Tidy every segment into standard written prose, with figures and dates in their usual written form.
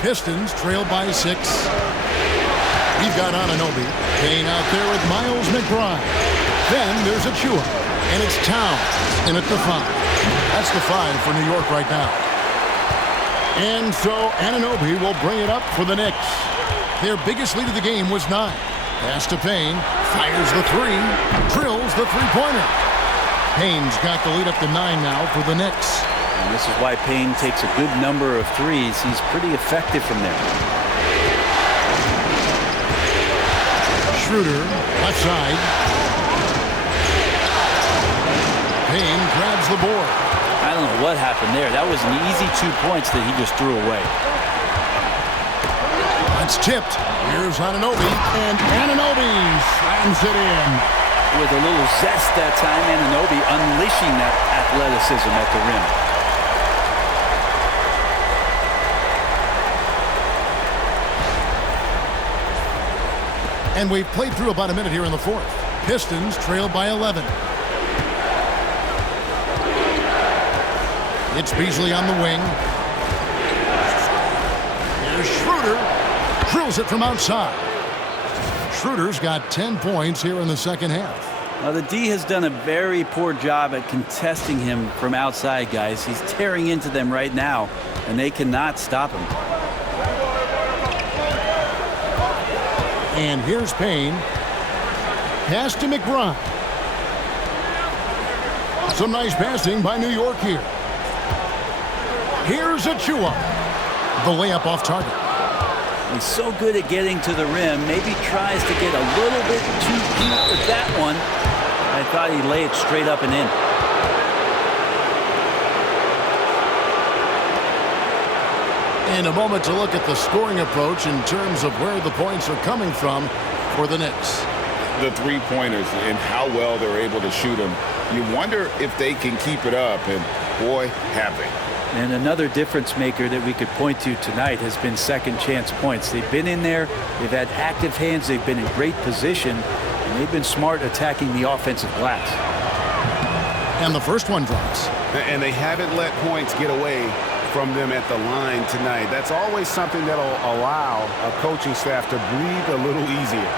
Pistons trail by 6. We've got Anunoby. Payne out there with Miles McBride. Then there's Achua. And it's Towns in at the 5. That's the 5 for New York right now. And so Anunoby will bring it up for the Knicks. Their biggest lead of the game was 9. Pass to Payne. Fires the 3. Drills the three-pointer. Payne's got the lead up to 9 now for the Knicks. And this is why Payne takes a good number of threes. He's pretty effective from there. Schroeder, left side. Payne grabs the board. I don't know what happened there. That was an easy 2 points that he just threw away. That's tipped. Here's Anunoby, and Anunoby slams it in. With a little zest that time, Anunoby unleashing that athleticism at the rim. And we've played through about a minute here in the 4th. Pistons trail by 11. It's Beasley on the wing. Here's Schroeder. Drills it from outside. Schroeder's got 10 points here in the second half. Now, the D has done a very poor job at contesting him from outside, guys. He's tearing into them right now, and they cannot stop him. And here's Payne. Pass to McBride. Some nice passing by New York here. Here's Achua. The layup off target. He's so good at getting to the rim. Maybe tries to get a little bit too deep with that one. I thought he'd lay it straight up and in. In a moment to look at the scoring approach in terms of where the points are coming from for the Knicks. The three-pointers and how well they're able to shoot them. You wonder if they can keep it up, and boy, have they. And another difference maker that we could point to tonight has been second chance points. They've been in there, they've had active hands, they've been in great position, and they've been smart attacking the offensive glass. And the first one drops. And they haven't let points get away from them at the line tonight. That's always something that'll allow a coaching staff to breathe a little easier.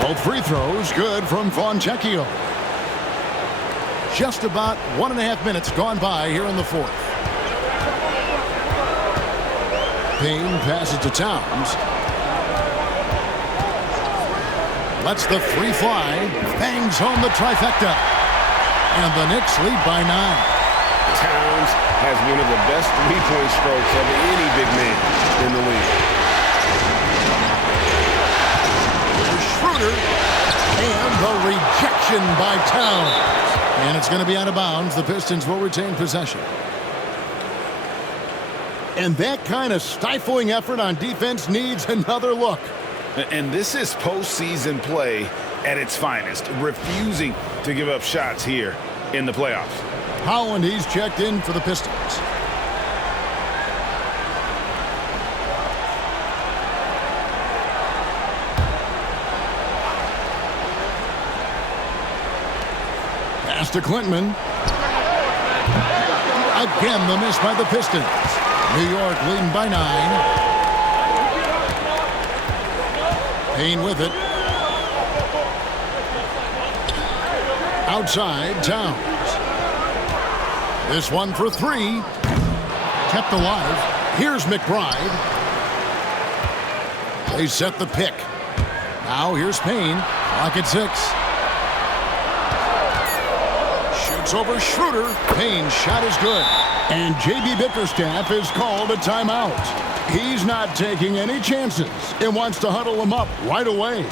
Both free throws good from Fontecchio. Just about 1.5 minutes gone by here in the 4th. Payne passes to Towns. Lets the 3 fly. Bangs home the trifecta. And the Knicks lead by 9. Towns has one of the best three-point strokes of any big man in the league. Schroeder, and the rejection by Towns. And it's going to be out of bounds. The Pistons will retain possession. And that kind of stifling effort on defense needs another look. And this is postseason play at its finest, refusing to give up shots here in the playoffs. Holland, he's checked in for the Pistons. Pass to Clinton. Again, the miss by the Pistons. New York leading by 9. Payne with it. Outside, Towns. This one for 3. Kept alive. Here's McBride. They set the pick. Now here's Payne. Clock at 6. Over Schroeder. Payne's shot is good. And J.B. Bickerstaff is called a timeout. He's not taking any chances and wants to huddle him up right away.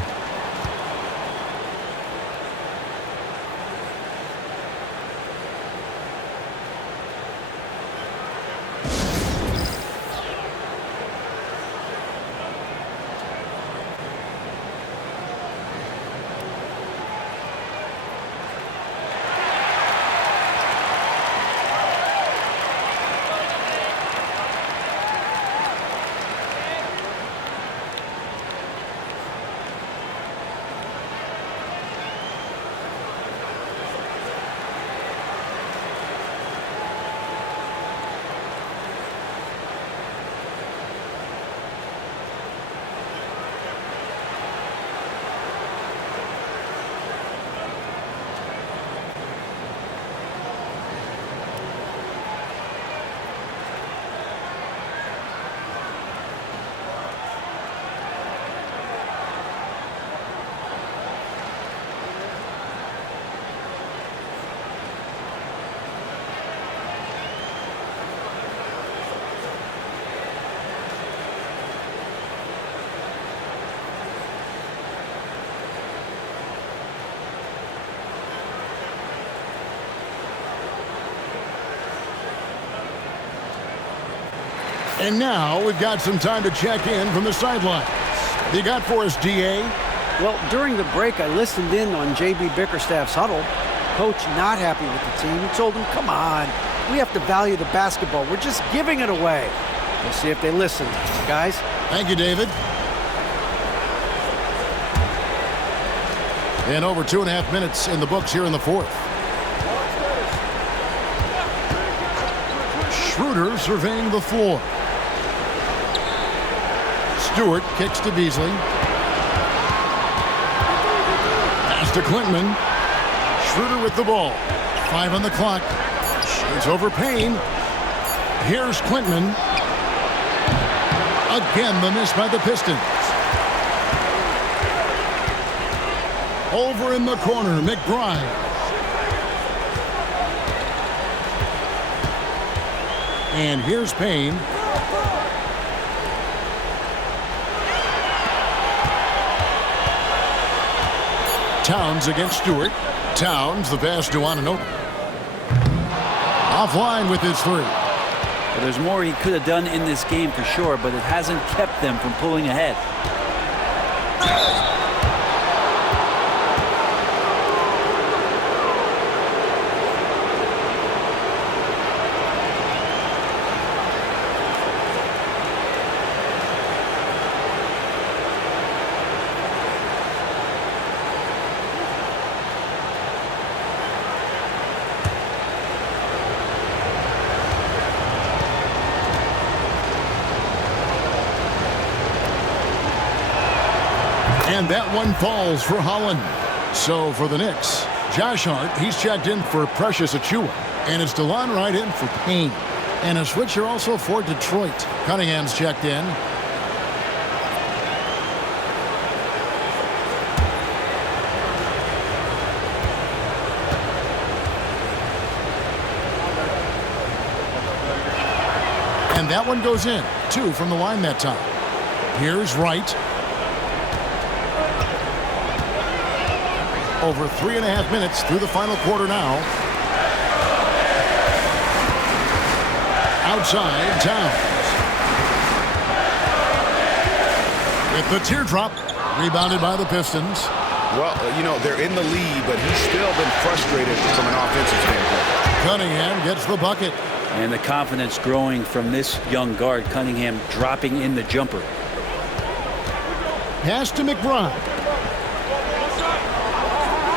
And now we've got some time to check in from the sidelines. You got for us, DA? Well, during the break, I listened in on J.B. Bickerstaff's huddle. Coach not happy with the team. He told him, come on, we have to value the basketball. We're just giving it away. We'll see if they listen. Guys? Thank you, David. And over 2.5 minutes in the books here in the fourth. Schroeder surveying the floor. Stewart kicks to Beasley. Pass to Clinton. Schroeder with the ball. 5 on the clock. Shoots over Payne. Here's Clinton. Again, the miss by the Pistons. Over in the corner, McBride. And here's Payne. Towns against Stewart. Towns, the pass to Anunoby. Offline with his three. Well, there's more he could have done in this game for sure, but it hasn't kept them from pulling ahead. And that one falls for Holland. So for the Knicks, Josh Hart, he's checked in for Precious Achiuwa. And it's DeLon Wright in for Payne. And a switcher also for Detroit. Cunningham's checked in. And that one goes in. 2 from the line that time. Here's Wright. Over 3.5 minutes through the final quarter now. Outside, Towns. With the teardrop, rebounded by the Pistons. Well, you know, they're in the lead, but he's still been frustrated from an offensive standpoint. Cunningham gets the bucket. And the confidence growing from this young guard, Cunningham dropping in the jumper. Pass to McBride.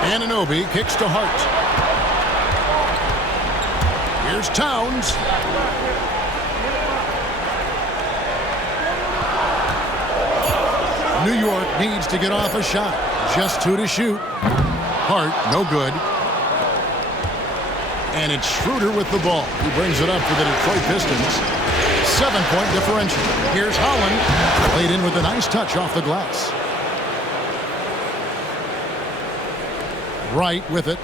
Anunoby kicks to Hart. Here's Towns. New York needs to get off a shot. Just 2 to shoot. Hart, no good. And it's Schroeder with the ball. He brings it up for the Detroit Pistons. 7-point differential. Here's Holland. Played in with a nice touch off the glass. Wright with it.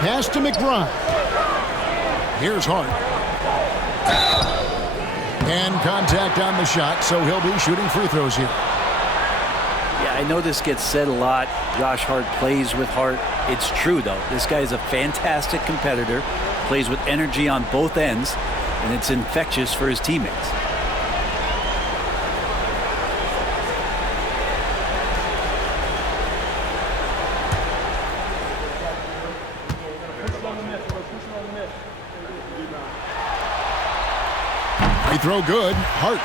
Pass to McBride. Here's Hart. And contact on the shot, so he'll be shooting free throws here. Yeah, I know this gets said a lot. Josh Hart plays with heart. It's true, though. This guy is a fantastic competitor, plays with energy on both ends, and it's infectious for his teammates. Free throw good. Hart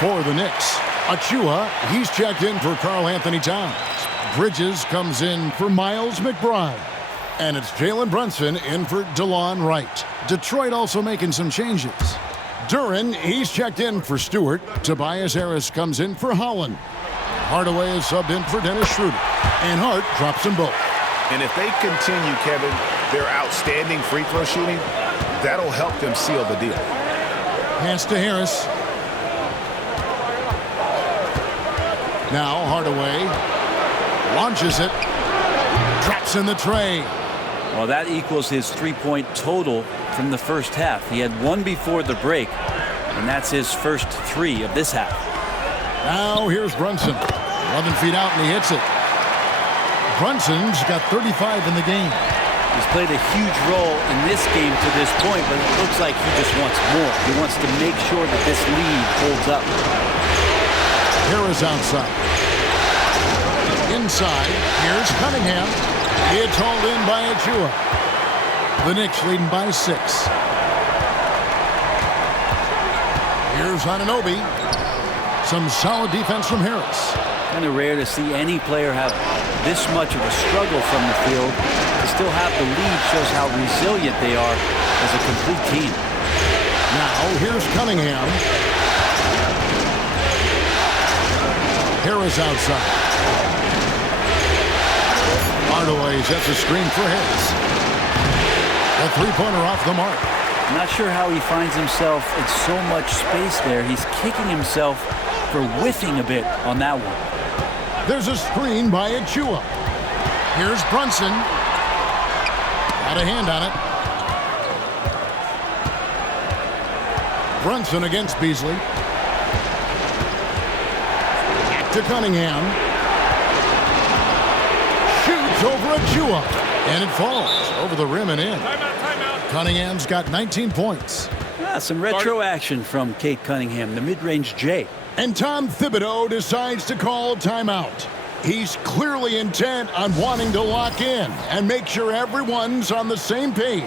for the Knicks. Achiuwa, he's checked in for Karl Anthony Towns. Bridges comes in for Miles McBride. And it's Jalen Brunson in for DeLon Wright. Detroit also making some changes. Duran, he's checked in for Stewart. Tobias Harris comes in for Holland. Hardaway is subbed in for Dennis Schroeder. And Hart drops them both. And if they continue, Kevin, their outstanding free throw shooting, that'll help them seal the deal. Pass to Harris. Now Hardaway launches it. Drops in the tray. Well, that equals his three-point total from the first half. He had one before the break, and that's his first 3 of this half. Now here's Brunson. 11 feet out, and he hits it. Brunson's got 35 in the game. He's played a huge role in this game to this point, but it looks like he just wants more. He wants to make sure that this lead holds up. Harris outside. Inside, here's Cunningham. It's hauled in by Achua. The Knicks leading by 6. Here's Anunoby. Some solid defense from Harris. Kind of rare to see any player have this much of a struggle from the field. To still have the lead shows how resilient they are as a complete team. Now, here's Cunningham. Harris outside. Hardaway sets a screen for Harris. A three-pointer off the mark. I'm not sure how he finds himself in so much space there. He's kicking himself for whiffing a bit on that one. There's a screen by Achua. Here's Brunson. Got a hand on it. Brunson against Beasley. Back to Cunningham. Shoots over Achua. And it falls over the rim and in. Timeout. Cunningham's got 19 points. Some retro action from Cade Cunningham, the mid-range J. And Tom Thibodeau decides to call timeout. He's clearly intent on wanting to lock in and make sure everyone's on the same page.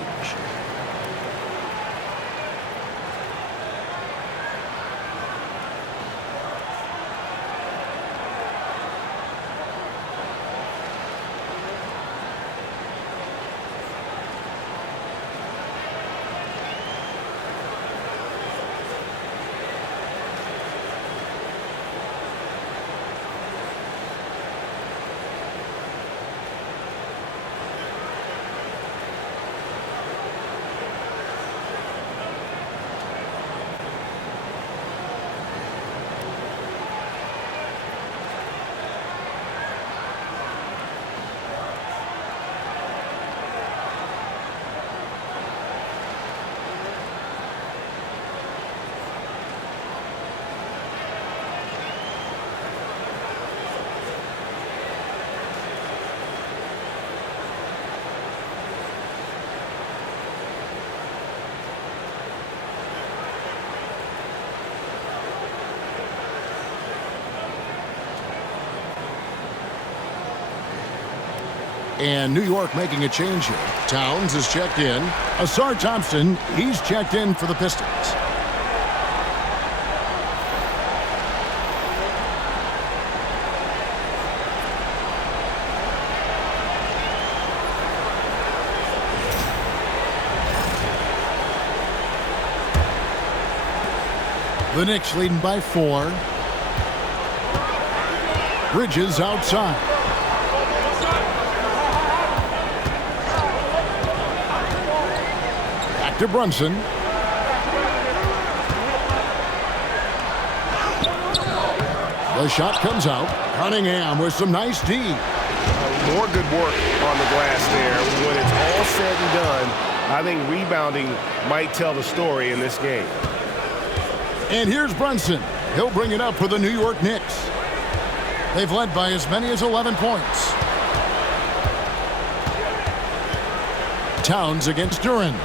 And New York making a change here. Towns is checked in. Asar Thompson, he's checked in for the Pistons. The Knicks leading by 4. Bridges outside. Back to Brunson. The shot comes out. Cunningham with some nice D. More good work on the glass there. When it's all said and done, I think rebounding might tell the story in this game. And here's Brunson. He'll bring it up for the New York Knicks. They've led by as many as 11 points. Towns against Duren.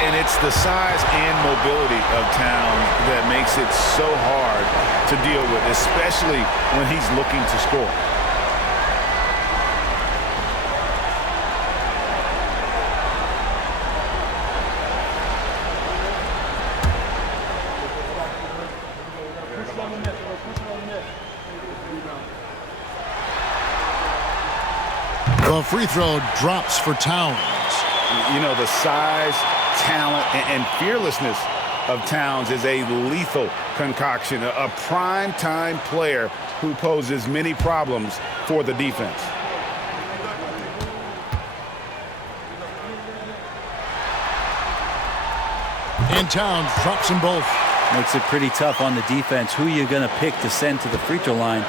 And it's the size and mobility of Towns that makes it so hard to deal with, especially when he's looking to score. The free throw drops for Towns. You know, the size, talent, and fearlessness of Towns is a lethal concoction, a prime-time player who poses many problems for the defense. And Towns drops them both. Makes it pretty tough on the defense. Who are you going to pick to send to the free throw line?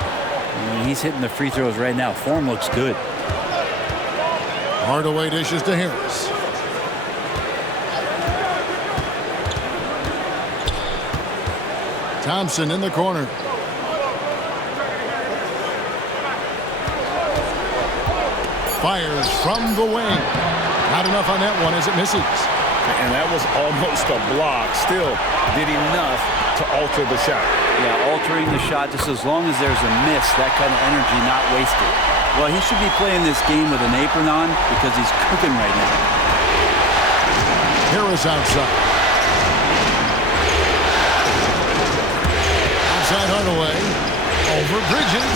He's hitting the free throws right now. Form looks good. Hardaway dishes to Harris. Thompson in the corner. Fires from the wing. Not enough on that one as it misses. And that was almost a block. Still did enough to alter the shot. Yeah, altering the shot just as long as there's a miss, that kind of energy not wasted. Well, he should be playing this game with an apron on because he's cooking right now. Harris outside. Outside Hardaway. Over Bridges.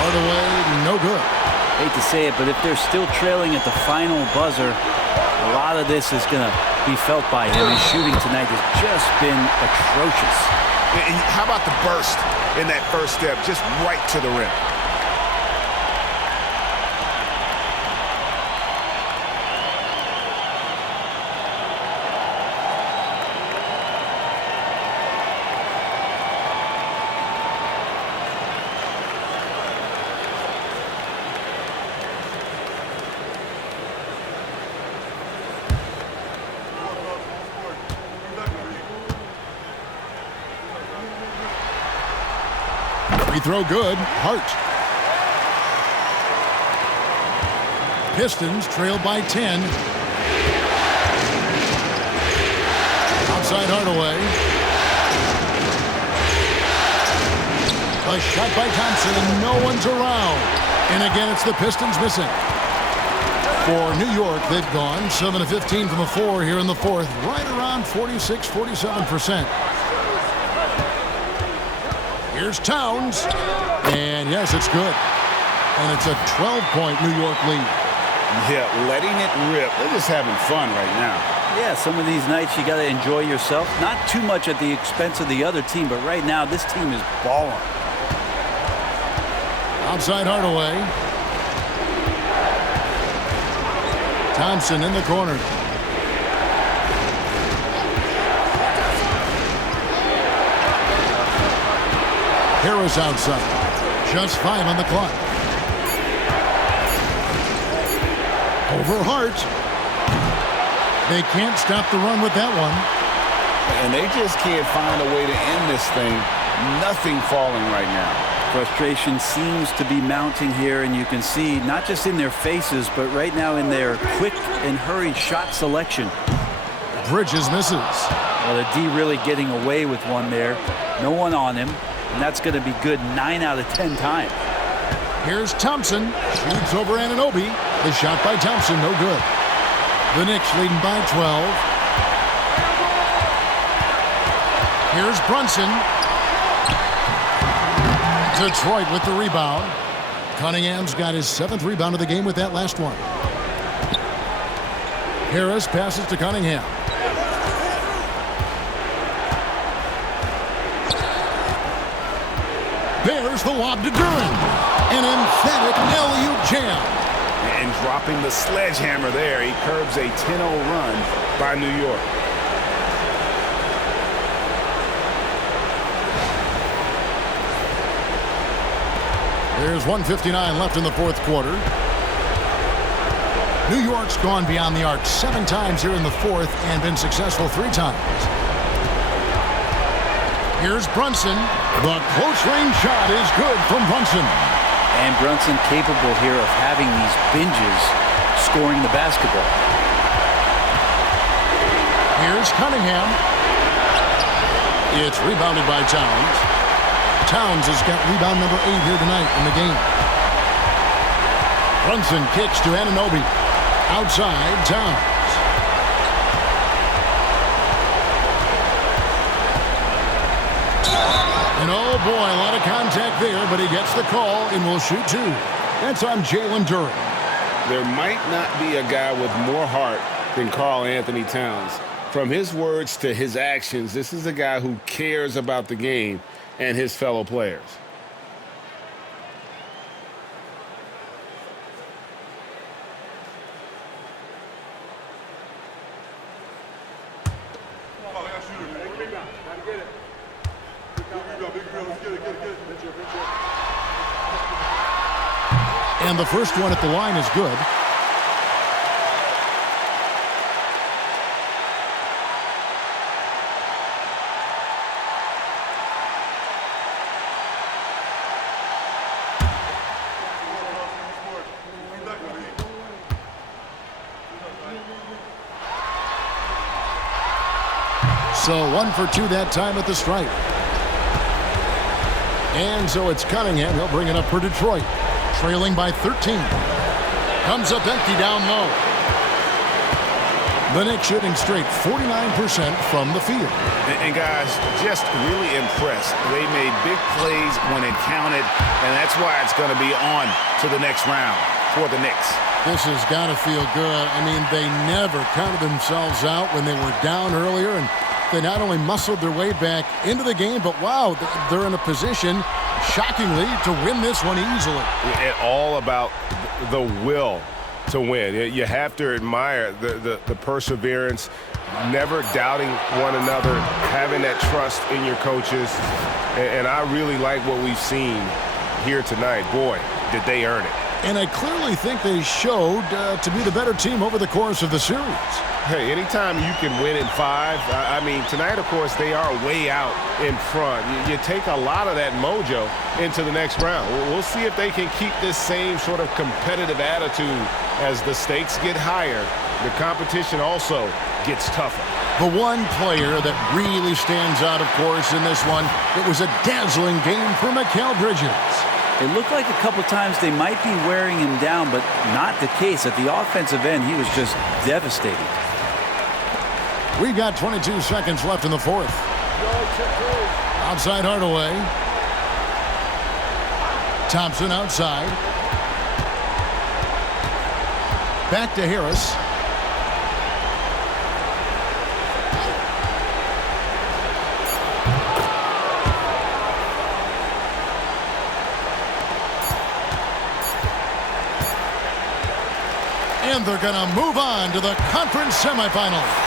Hardaway, no good. Hate to say it, but if they're still trailing at the final buzzer, a lot of this is going to be felt by him. His shooting tonight has just been atrocious. And how about the burst in that first step, just right to the rim? Free throw good. Hart. Pistons trail by 10. Outside Hardaway. A shot by Thompson, and no one's around. And again, it's the Pistons missing. For New York, they've gone 7 of 15 from the floor here in the fourth, right around 46-47%. Here's Towns, and yes, it's good. And it's a 12-point New York lead. Yeah, letting it rip. They're just having fun right now. Yeah, some of these nights you got to enjoy yourself. Not too much at the expense of the other team, but right now this team is balling. Outside Hardaway. Thompson in the corner. Harris outside. Just 5 on the clock. Over Hart. They can't stop the run with that one. And they just can't find a way to end this thing. Nothing falling right now. Frustration seems to be mounting here, and you can see not just in their faces, but right now in their quick and hurried shot selection. Bridges misses. Well, the D really getting away with one there. No one on him, and that's going to be good 9 out of 10 times. Here's Thompson. Shoots over Anunoby. The shot by Thompson, no good. The Knicks leading by 12. Here's Brunson. Detroit with the rebound. Cunningham's got his 7th rebound of the game with that last one. Harris passes to Cunningham. There's the lob to Duran. An emphatic alley-oop jam. And dropping the sledgehammer there, he curbs a 10-0 run by New York. There's 1:59 left in the fourth quarter. New York's gone beyond the arc 7 times here in the fourth and been successful 3 times. Here's Brunson. The close-range shot is good from Brunson. And Brunson capable here of having these binges scoring the basketball. Here's Cunningham. It's rebounded by Towns. Towns has got rebound number 8 here tonight in the game. Brunson kicks to Anunoby. Outside, Towns. And oh boy, a lot of contact there, but he gets the call and will shoot 2. That's on Jalen Duran. There might not be a guy with more heart than Karl Anthony Towns. From his words to his actions, this is a guy who cares about the game and his fellow players. And the first one at the line is good. So 1 for 2 that time at the stripe. And so it's Cunningham. He'll bring it up for Detroit. Trailing by 13. Comes up empty down low. The Knicks shooting straight 49% from the field. And guys, just really impressed. They made big plays when it counted, and that's why it's going to be on to the next round for the Knicks. This has got to feel good. I mean, they never counted themselves out when they were down earlier, and they not only muscled their way back into the game, but wow, they're in a position, shockingly, to win this one easily. It's all about the will to win. You have to admire the perseverance, never doubting one another, having that trust in your coaches. And I really like what we've seen here tonight. Boy, did they earn it. And I clearly think they showed to be the better team over the course of the series. Hey, anytime you can win in 5, I mean, tonight, of course, they are way out in front. You take a lot of that mojo into the next round. We'll see if they can keep this same sort of competitive attitude as the stakes get higher. The competition also gets tougher. The one player that really stands out, of course, in this one, it was a dazzling game for Mikal Bridges. It looked like a couple times they might be wearing him down, but not the case. At the offensive end, he was just devastating. We've got 22 seconds left in the fourth. Outside Hardaway. Thompson outside. Back to Harris. And they're going to move on to the conference semifinals.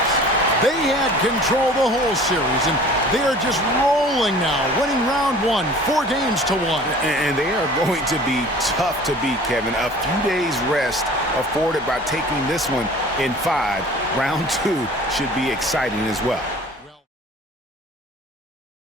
They had control the whole series, and they are just rolling now, winning round 1, 4 games to 1. And they are going to be tough to beat, Kevin. A few days rest afforded by taking this one in 5. Round 2 should be exciting as well.